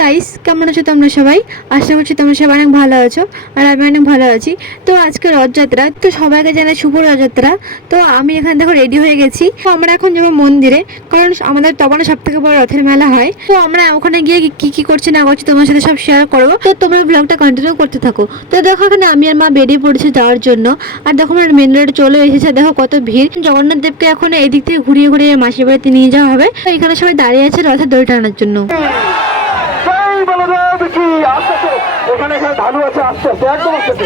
Guys, কেমন আছো তোমরা সবাই? আশা করছি তোমরা সবাই অনেক ভালো আছো আর আমি অনেক ভালো আছি। তো আজকে রথযাত্রা, তো সবাইকে জানাই শুভ রথযাত্রা। তো আমি এখানে দেখো রেডি হয়ে গেছি। তো আমরা এখন যাবো মন্দিরে, কারণ আমাদের তপনে সব থেকে বড় রথের মেলা হয়। তো আমরা ওখানে গিয়ে কি কি করছি না করছি তোমার সাথে সব শেয়ার করবো। তো তোমরা ব্লগটা কন্টিনিউ করতে থাকো। তো দেখো এখানে আমি আর মা বেরিয়ে পড়েছি যাওয়ার জন্য। আর দেখো আমরা মেন রোডে চলে এসেছে, দেখো কত ভিড়। জগন্নাথ দেবকে এখন এদিক থেকে ঘুরিয়ে ঘুরিয়ে মাসির বাড়িতে নিয়ে যাওয়া হবে। তো এখানে সবাই দাঁড়িয়ে আছে রথের দড়ি টানার জন্য। এখানে এখানে ধানু আছে, আস্তে আস্তে একদম আস্তে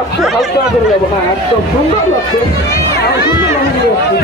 আস্তে হালকা করে যাবো। হ্যাঁ, একদম সুন্দর লাগছে, সুন্দর লাগছে।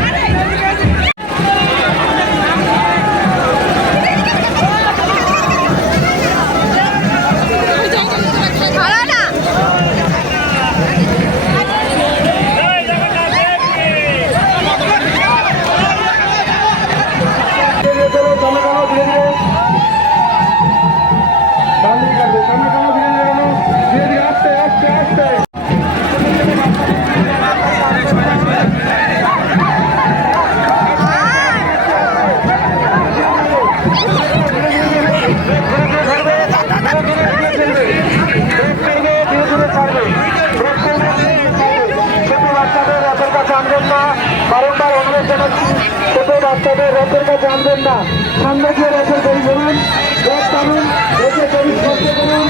বারংবার অনুরোধ জানাচ্ছি, ছোট বাচ্চাদের রথের কাছে আনবেন না। সামনে গিয়ে রথের দড়ি ধরুন, রথ টানুন, রথের দড়ি শব্দ করুন।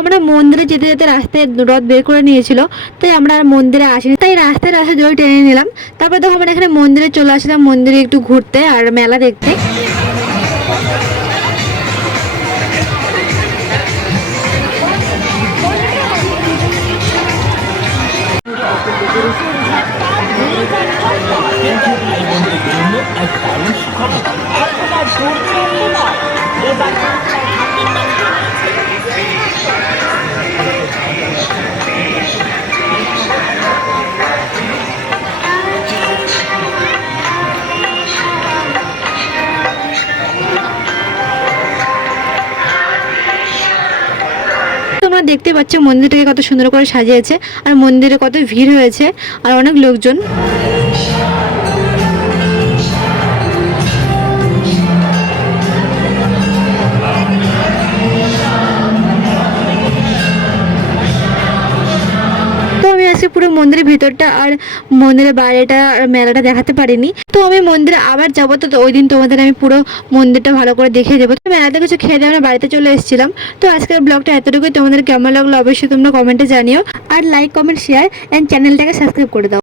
আমরা মন্দিরে যেতে যেতে রাস্তায় রথ বের করে নিয়েছিল, তাই আমরা আর মন্দিরে আসিনি, তাই রাস্তায় রাস্তায় দড়ি টেনে নিলাম। তারপর দেখো আমরা এখানে মন্দিরে চলে আসলাম, মন্দিরে একটু ঘুরতে আর মেলা দেখতে। তোমরা দেখতে পাচ্ছ মন্দিরটাকে কত সুন্দর করে সাজিয়েছে আর মন্দিরে কত ভিড় হয়েছে আর অনেক লোকজন। পুরো মন্দিরের ভিতরটা আর মন্দিরের বাইরেটা আর মেলাটা দেখাতে পারিনি। তো আমি মন্দিরে আবার যাবো, তো ওই দিন তোমাদের আমি পুরো মন্দিরটা ভালো করে দেখিয়ে দেবো। তো মেলাতে কিছু খেয়ে দিয়ে আমরা বাড়িতে চলে এসেছিলাম। তো আজকের ব্লগটা এতটুকুই, তোমাদের কেমন লাগলো অবশ্যই তোমরা কমেন্টে জানিও। আর লাইক, কমেন্ট, শেয়ার এন্ড চ্যানেলটাকে সাবস্ক্রাইব করে দাও।